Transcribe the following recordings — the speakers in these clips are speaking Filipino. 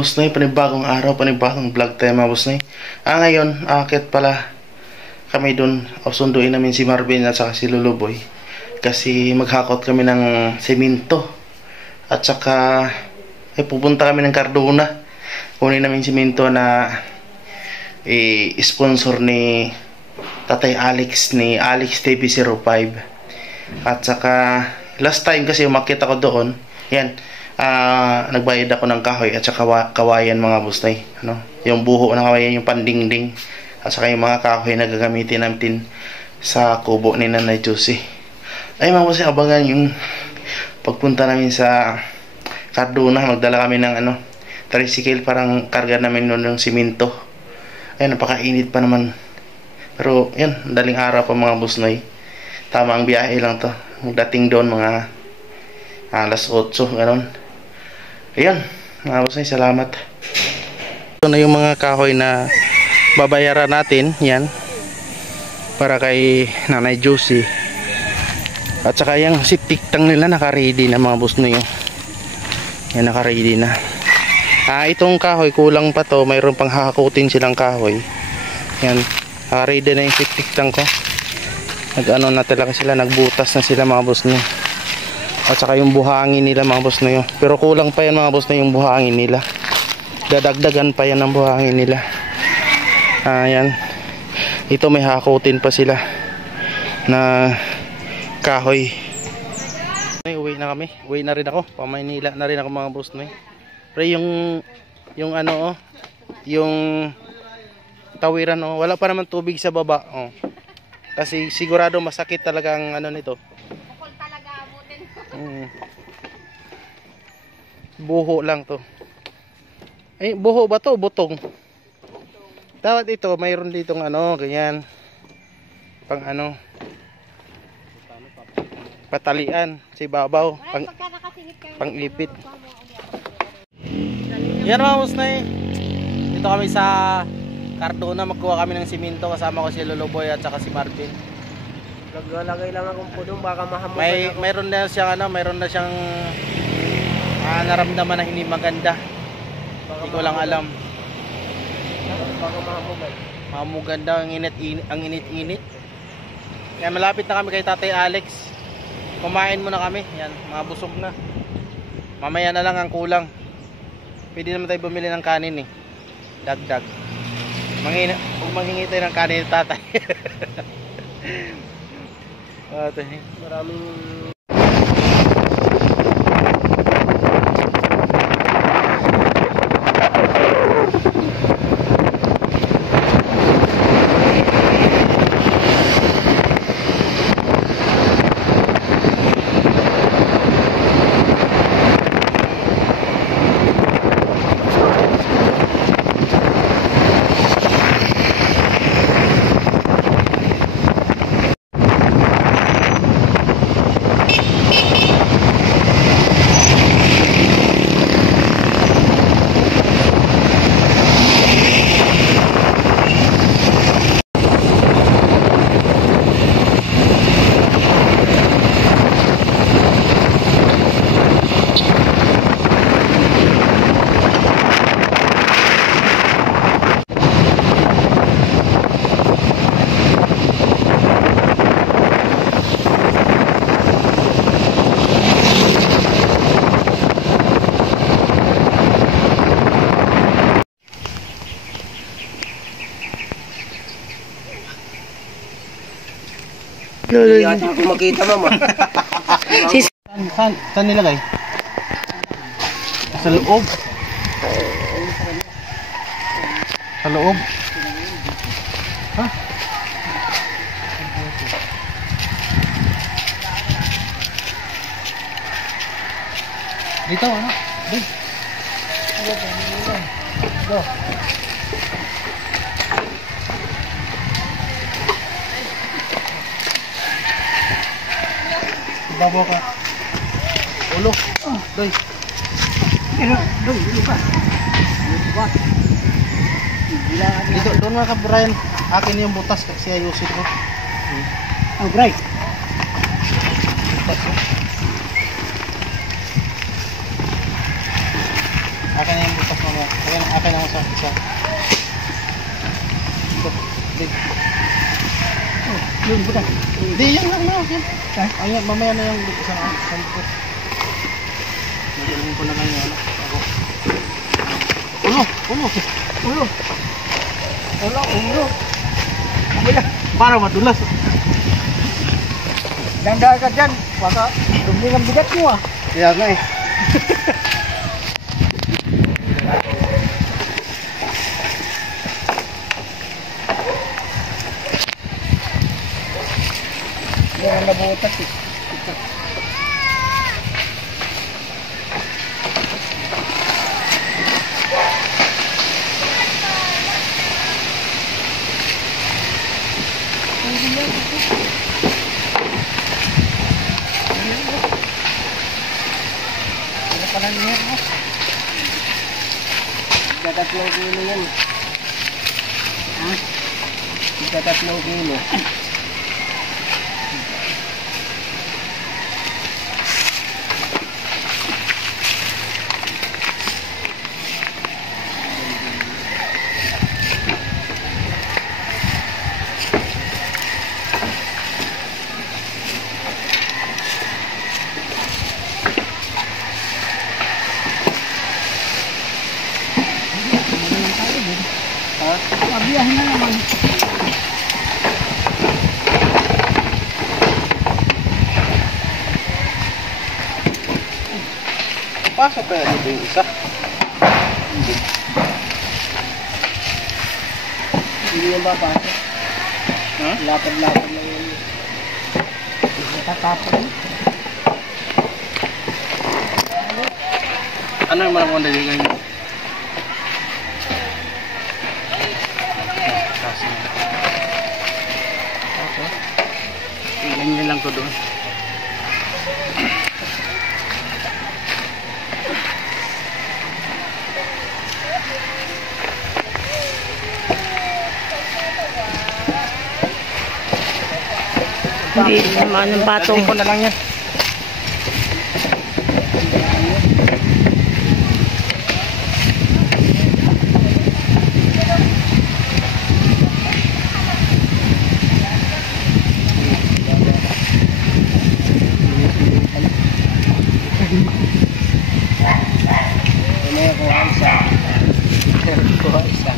Boss Noy, panibagong araw, panibagong vlog tayo mga Boss Noy. Ngayon, akit pala kami dun, sunduin namin si Marvin at saka si Luluboy kasi maghakot kami ng semento at saka pupunta kami ng Cardona, kunin namin semento na sponsor ni Tatay Alex, ni Alex TV05. At saka last time kasi umakit ako doon, yan, nagbayad ako ng kahoy at saka kawayan mga Boss Noy, yung buho ng kawayan, yung pandingding at saka yung mga kahoy na gagamitin natin sa kubo ni Nanay Josie. Ay mga Boss Noy, abangan yung pagpunta namin sa Cardona. Magdala kami ng tricycle, parang karga namin noon ng simento. Ay napakainit pa naman, pero yan, daling araw pa mga Boss Noy. Tama ang biyahe lang to, magdating doon mga alas 8 ganon. Ayan mga Boss Noy, salamat. Ito na yung mga kahoy na babayaran natin, yan, para kay Nanay Josie. At saka yung si tiktang nila naka-ready na mga Boss Noy. Yan, naka-ready na. Itong kahoy kulang pa to, mayroon pang hahakutin silang kahoy. Yan, ready na yung si tiktang ko. Nag-ano na talaga sila, nagbutas na sila mga Boss Noy. At saka yung buhangin nila mga Boss Noy, pero kulang pa yan mga Boss Noy, yung buhangin nila. Dadagdagan pa yan ng buhangin nila. Yan, ito may hakutin pa sila na kahoy. Uwi na kami, uwi na rin ako, pa Maynila na rin ako mga Boss Noy. Pero yung yung tawiran, wala pa naman tubig sa baba, kasi sigurado masakit talaga ang nito. Buho lang to. Buho ba to? Butong. Dapat ito, mayroon ditong ganyan. Pang patalian si babaw, pang ipit. Yan mga Boss Noy, dito kami sa Cardona, magkuha kami ng simento, kasama ko si Luluboy at saka si Marvin. Naglalagay lang akong pudong, baka mahamukan ako. Mayroon na siyang naramdaman na hindi maganda. Hindi ko lang alam. Baka mahamukan. Mahamukan daw, ang init-init. Kaya malapit na kami kay Tatay Alex. Kumain muna kami. Yan, mga busog na. Mamaya na lang ang kulang. Pwede naman tayo bumili ng kanin dagdag. Huwag manghingi tayo ng kanin ni Tatay. Maraming Hindi yata ako makita, mama. Saan nilagay? Sa loob. Sa loob. Ha? Dito, Dito. Dito. Babaw ka. Ulo. Doy. Doy, dito ka. Dito ka. Dito, doon mga ka, Brian. Akin yung butas kasi ayusin ko. Oh, Bray. Akin na yung butas mo. Akin na mo sa isa. Doon, bukas. Hindi, yan lang na. Ayan, mamaya na yung butas sa butas. Magaling ko na lang yan. Ulo. Ulo. Kabila. Para madulas. Danda ka dyan. Baka duming ang bigat mo ah. Kaya nga eh. Yan ang nabutas eh. Ano pala niya mo? Tigatatlong kilo yan. Ha? Tigatatlong kilo. Ha? Mabiyahin na naman. Pasok kaya dito yung isa. Hindi yan papasok. Ha? Lapad-lapad lang yan. Natatapon. Ano yung malamang daligan nyo? Ganyan lang ko doon. Hindi naman ang batong. Ko na lang yan. Ano kuha isa. Kuha isa.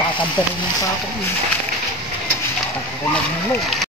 Kakanta rin yung pa ako. Ako nagmulo.